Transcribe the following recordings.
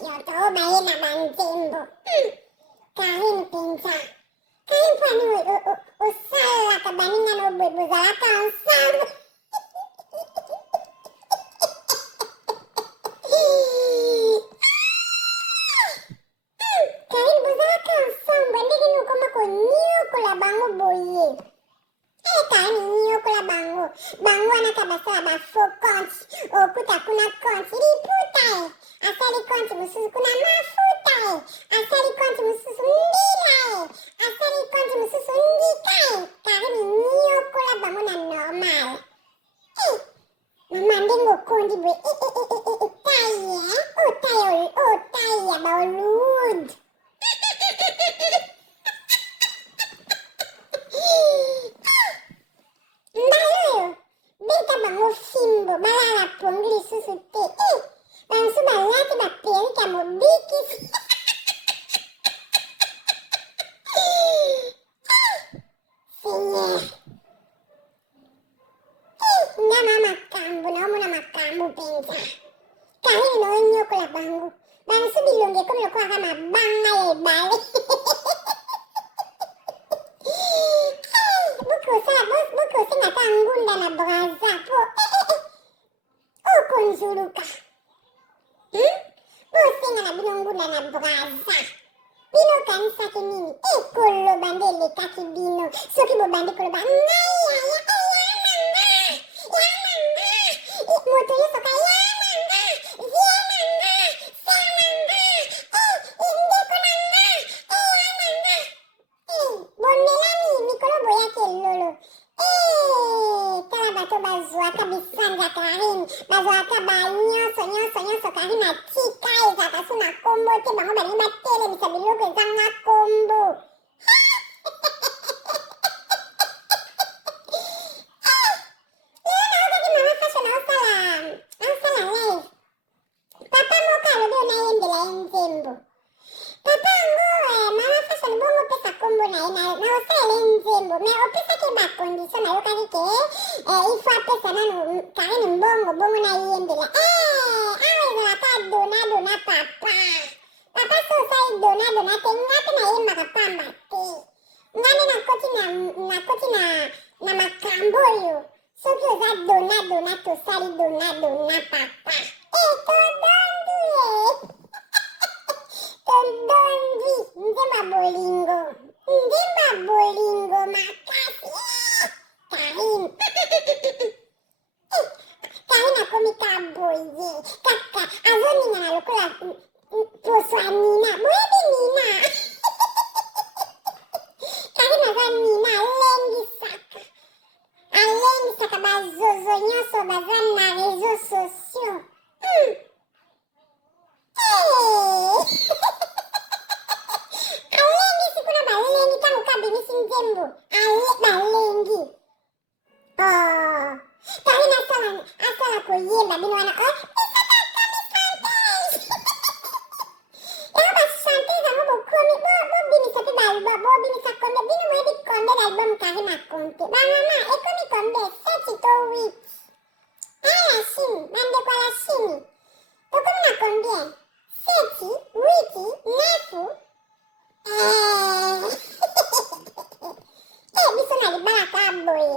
Yoto baye na banzembo. Kain pensa. Kain pani usala kabaninga no buzala kansam. Kain buzala kansam bandiki no koma konyo kula bango boye. Kain nyo kula bango. Bango anakabasala ba fo konti. Okuta kuna konti. Liputa asali konti mususu kuna mafuta asali konti mususu mbila asali konti mususu ndika karibu nyokola bango na normal mama ndengo kondi bwe otaye ba Hollywood mbaloyo beta bango fimbo balala pongili susu te bansu balati baperika mobikis Seigneur ngama makambo naomona makambo penza kahini noonyokola bango bansu bilonge komi lokwaka mabanga ebale buki osengaka ngunda na braza po okonzuluka bosenga na bino ngunda na braza bino kanisaki nini koloba nde elekaki bino soki bobandi koloba moto nyonso ka yananga vienanga sananga ndeko nanga yananga bomelani mikolo boyaki elolo tala bato bazwaka bisanja karine bazwaka banyonso karine atika ezalaka so na kombo te bango balingi batelemisa biloko ezanga kombo lelo naokaki mama fasho naosala live papa moko alobi onayembela ye nzembo papa yango mama fasho bongo opesa kombo na ye naosalela ye nzembo me opesaki bakondisio nayokaki ke ifo apesa nano karine mbongo bongo nayembela awa ezalaka dona papa so osali dona te nga mpe nayembaka pamba te nga nde nakoti na makambo oyo soki oza dona tosali dona papa todondi ndemba bolingo makasi karine karine akomi ka boye kaka azoningana lokola poso ya nina boyebi nina karine aza nina alengisaka bazozo nyonso baza na réseau sociaux alengisi kuna balengi ntango kabimisi nzembo balengi karine asala koyemba bino wana basantese yango bokomi bobimisa mpe baalbum bobimisa kombe bino moyebi kombe l'album karine akonte bamama ekomi kombe 7 to 8 la chine bandeko ya la chine tokomi na combien 7 8 9 biso na libala ka boye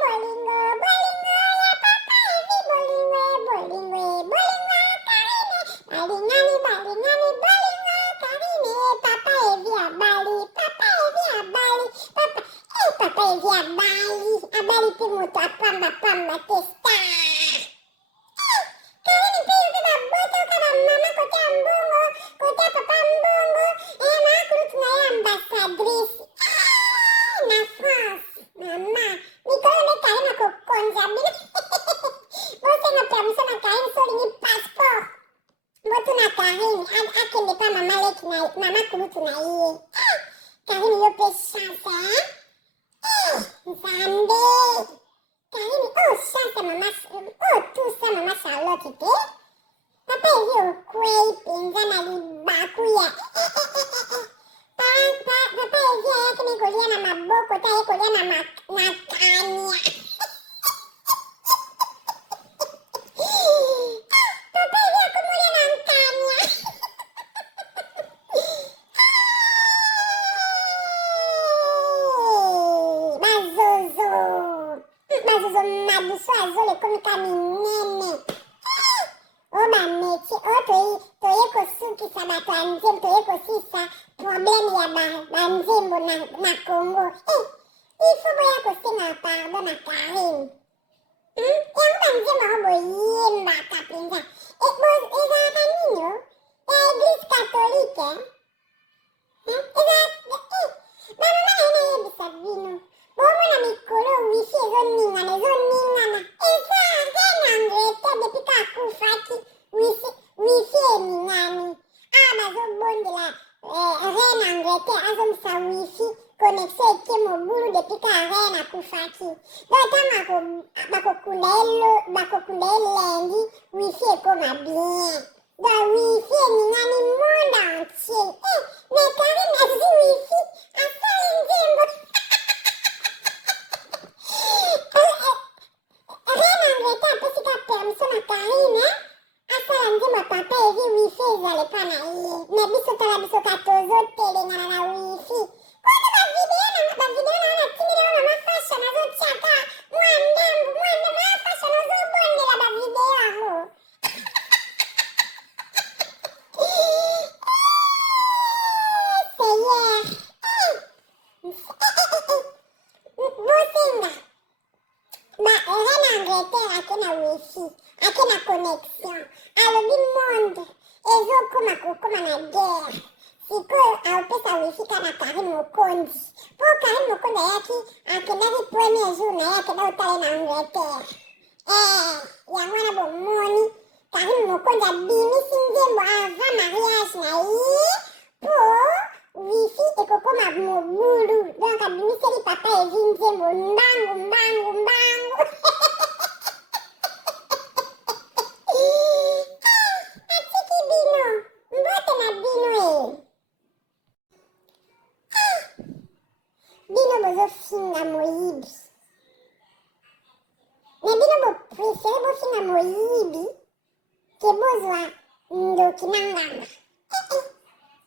bolingo ya papa evi bolingo karine balingani bolingo karine papa evi abali papa evi abali mpe moto apamba te star karine mpe yo mpe babota oka bamama kote ya mbongo kote ya papa mbongo maakulutu na ye ambassadrice na France mama mikolo nde karine akokonza bino bosenga permission na karine so olingi passeport botuna karine akende pa mama leki mama kulutu na ye karine yo mpe chance nzambe karine chance mama tusa mama charlotte te papa evi okwei mpenza na libaku ya papa evi ayaki nekolia na maboko te ayekolia na kania papa evi akomolia na so azole komika minene. Oba mechi, toye kosukisa bato ya nzembo, toye kosisa probleme ya banzembo na Congo. Ifo boya kosenga pardon na Karine. Yango banzembo ako boyembaka mpenza. Ezalaka nini o? Eglise catholique. Bamama na ye nayebisa bino. Bomona mikolo wifi ezoningana. Eza reine Angleterre depuis kakufaki wifi eningani. Bazobondela reine Angleterre azomisa wifi connexion eke mobulu depuis ka reine akufaki. Donc ntango bakokunda elengi wifi ekoma bien. Donc wifi eningani monde entier. Mais Karine azwi wifi asala nzembo. Reine Angleterre apesika permission na Karine asala nzembo papa evi wifi ezale pa na ye. Mais biso tala biso ka tozotelengana na wifi. Kwana bavideo na natindeli wana mafashion azotiaka mwa ndambu mafashion azobondela bavideo yango. Seigneur. Bosenga. Reine Angleterre ake na wifi, ake na connexion. Alobi monde ezokoma kokoma na guerre. Sikoyo aopesa wifi kana Karine Mokonzi. Po Karine Mokonzi ayaki akendaki premier jour na ye akenda otala na Angleterre. Yango wana bomoni Karine Mokonzi abimisi nzembo avant mariage na ye po wifi ekokoma mobulu. Donc abimiseli papa evi nzembo mbangu. Atiki bino mbote na bino bino bozofinga moyibi. Me bino boprefere bofinga moyibi ke bozwa ndoki na nganga.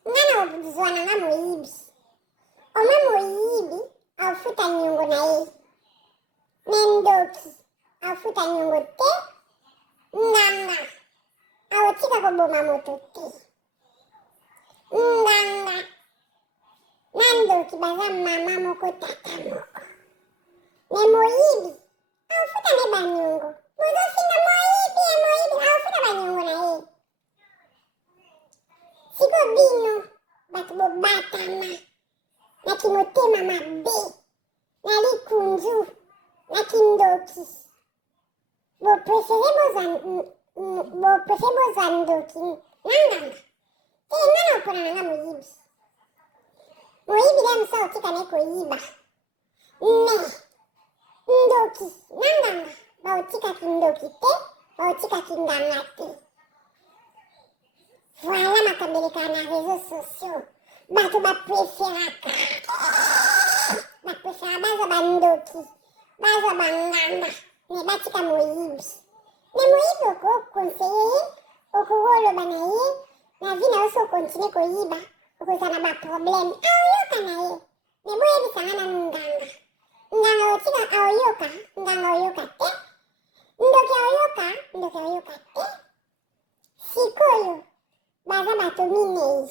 Ngana obuzwa na nga moyibi. Oma moyibi aufuta nyongo na ye. Me ndoki aufuta nyongo te. Nganga aotika koboma moto te. Nganga na ndoki baza mama moko tata moko. Me moyibi aufuta ne banyongo. Bozofinga moyibi aufuta banyongo na ye. Siko bino bato bobatama na kimotema mabe na likunzu na kindoki. Boprefere bozwa ndoki na nganga. Ngana opona na nga moyibi. Moyibi le mosa otika ne koyiba. Me ndoki na nganga baotikaki ndoki te, baotikaki nganga te. Voilà makambo elekaka na réseaux sociaux. Bato bapreferaka bazwa bandoki, bazwa banganga, me batika moyibi. Me moyibi okokonseye ye, okoloba na ye, na vi na yo so okontinue koyiba, okozala baproblème. Aoyoka na ye, me boyebisanga na nganga. Nganga otika aoyoka te. Ndoki aoyoka te. Sikoyo baza bato minei.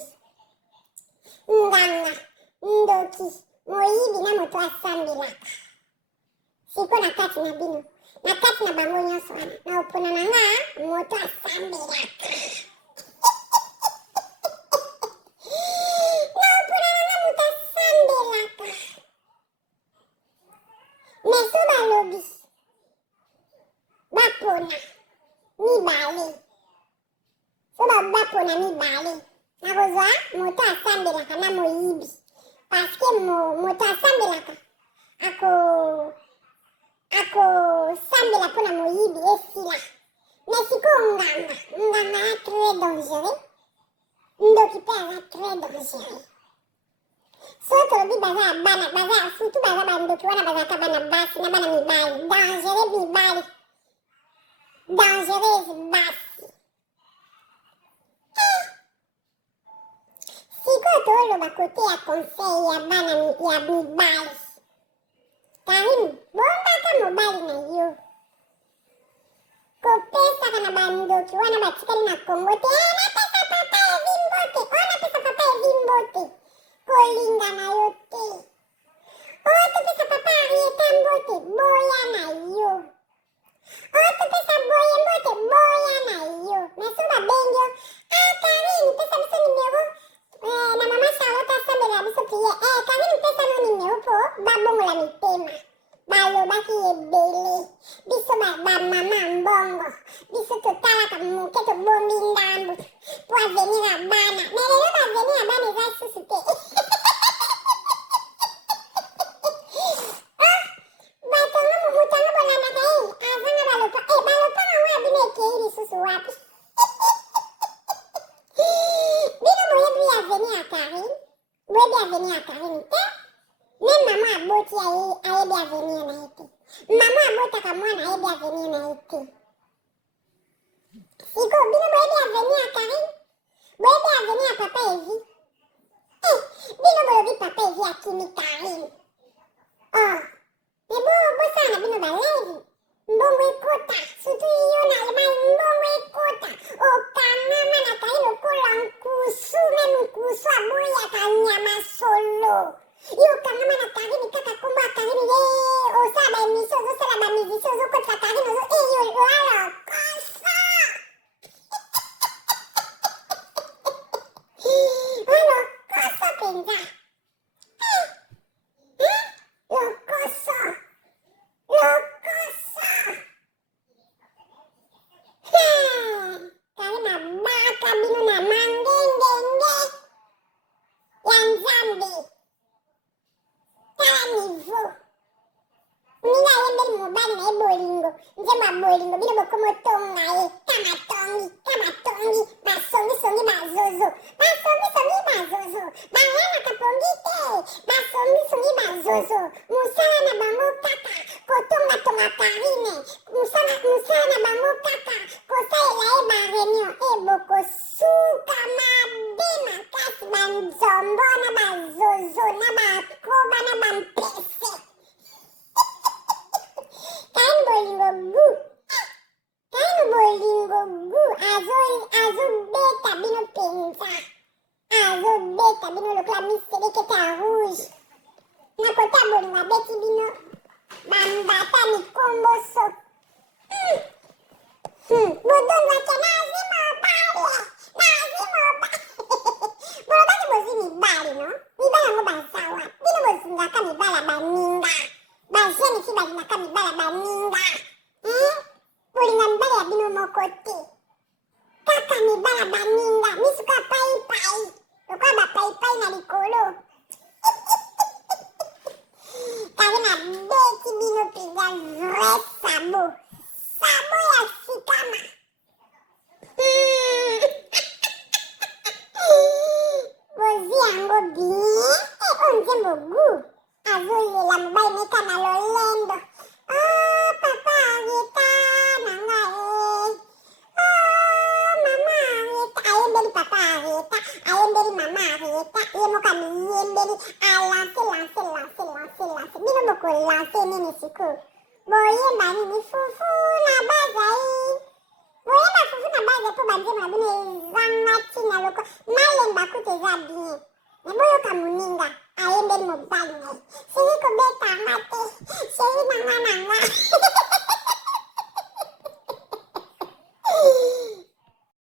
Nganga, ndoki, moyibi na moto asambelaka. Siko na kati na bino, na kati na bango nyonso wana, na opona na nga moto asambelaka. Na opona na nga moto asambelaka. Meso balobi bapona mibale. Bapona mibale. Nakozwa moto asambelaka na moyibi. Paske moto asambelaka akosambela mpona moyibi esila. Me sikoyo nganga ya très dangereux. Ndoki mpe aza très dangereux. So tolobi baza surtout baza bandoki wana bazalaka bana basi na bana mibali. Dangereux mibali. Dangereuse basi. Sikoyo toloba kote ya conseil ya bana ya mibali. Karine, bombaka mobali na yo. kopesa kana bandoki wana batikali na Kongo te napesa papa evimbo te napesa papa evimbo te kolinga na yo te topesa papa arieta mbote boya na yo topesa boye mbote boya na yo naso babengi yo Karine pesa biso numero na mama Charlotte asambela biso priere Karine pesa no numero po babongola mitema balobaki ebele biso bamama mbongo biso totalaka moke tobombi ndambu po avenir ya bana me lelo baavenir ya bana eza susu te batongo momutango bolandaka azanga balopanga ngo ya bino ekei lisusu wapi bino boyebi avenir ya Karine boyebi avenir ya Karine te même maman aboti ayebi avenir na ye te mama abotaka mwana ayebi avenir na ye te siko bino boyebi avenir ya Karine boyebi avenir ya papa Evi bino bolobi papa Evi akimi Karine me bosala na bino balevi mbongo ekota surtout yo na allemane mbongo ekota okangama na Karine okola nkusu meme nkusu aboyaka nyama solo yo okangama na Karine kaka kombo ya Karine ye osala baemission ozosala bamizisio ozokotisa Karine yo alokosa alokosa mpenza lokoso Karine abaka bino na mangengenge ya Nzambe tala nivo mina ayembeli mobali na ye bolingo nzembo ya bolingo bino bokomotonga ye kamatongi basongisongi bazozo balanaka pongi te basongisongi bazozo mosala na bango kaka kotongatonga Karine mosala na bango kaka kosalela ye bareunion bokosuka mabe makasi banzombo na bazozo na bakoba na bampese Karine bolingo gu azobeta bino penza azobeta bino lokola miselekete ya rouge na kota bolingo abeti bino bambata mikomboso bodongwake nazi mobali bolobaki bozwi mibali no mibali yango bazawa bino bozingaka mibala baninga bajene fi bazingaka mibala baninga bolinga mibali ya bino moko te kaka mibala baninga misuka paipai lokola bapaipai na likolo Karine abeti bino mpenza vrai sabo ya sikama bozi yango bien onzembo gu azoyela mobali meka na lolendo papa arieta nanga mama arieta ayembeli papa arieta ayembeli mama arieta ye moka miyembeli alanse bino bokolanse nini sikoyo boyemba nini fufu na bazai boyemba fufu na baza po banzembo na bino ezanga ntina loko malemba kuta eza bien me boyoka moninga ayembeli mobali na ye sheri kobetanga te sheri nanga